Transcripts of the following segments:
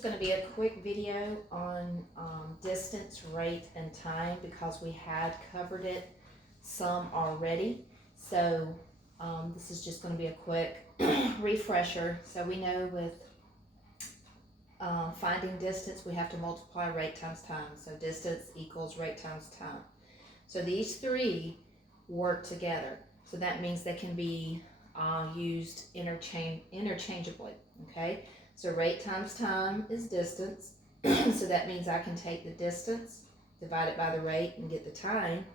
just going to be a quick video on distance, rate, and time because we had covered it some already. So this is just going to be a quick refresher. So we know with finding distance, we have to multiply rate times time. So distance equals rate times time. So these three work together. So that means they can be used interchangeably, okay? So rate times time is distance. So that means I can take the distance, divide it by the rate, and get the time.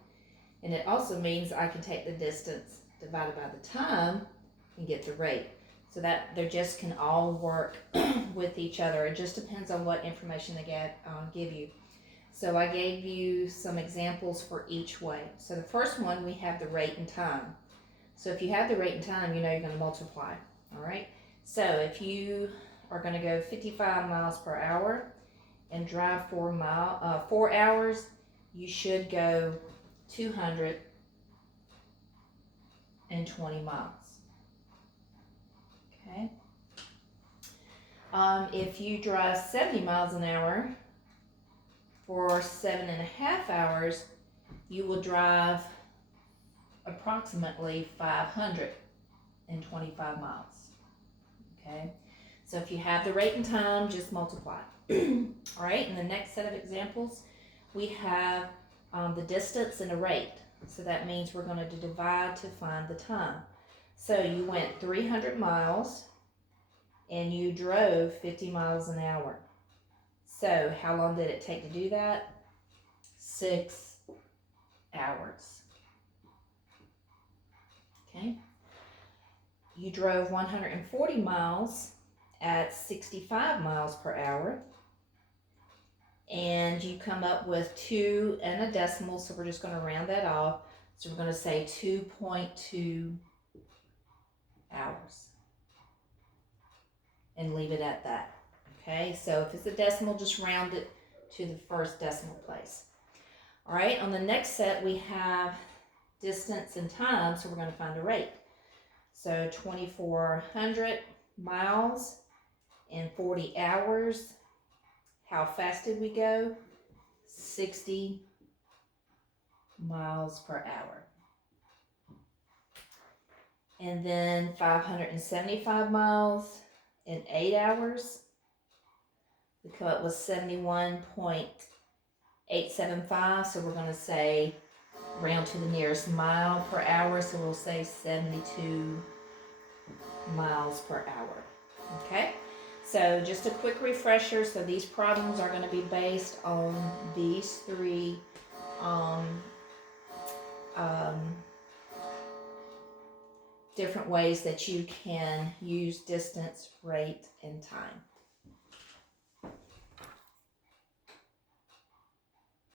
And it also means I can take the distance divided by the time and get the rate. So that they just can all work with each other. It just depends on what information they give you. So I gave you some examples for each way. So the first one, we have the rate and time. So if you have the rate and time, you know you're going to multiply, all right? So if you are going to go 55 miles per hour and drive 4 hours, you should go 220 miles, okay? If you drive 70 miles an hour for 7.5 hours, you will drive approximately 525 miles, okay? So if you have the rate and time, just multiply. All right, in the next set of examples, we have the distance and the rate. So that means we're going to divide to find the time. So you went 300 miles and you drove 50 miles an hour. So how long did it take to do that? 6 hours. Okay. You drove 140 miles at 65 miles per hour. And you come up with 2 and a decimal, so we're just going to round that off. So we're going to say 2.2 hours and leave it at that. Okay, so if it's a decimal, just round it to the first decimal place. All right, on the next set, we have distance and time, so we're going to find a rate. So 2,400 miles in 40 hours. How fast did we go? 60 miles per hour. And then 575 miles in 8 hours. We come up with 71.875, so we're going to say round to the nearest mile per hour, so we'll say 72 miles per hour. Okay, so just a quick refresher. So these problems are going to be based on these three different ways that you can use distance, rate, and time.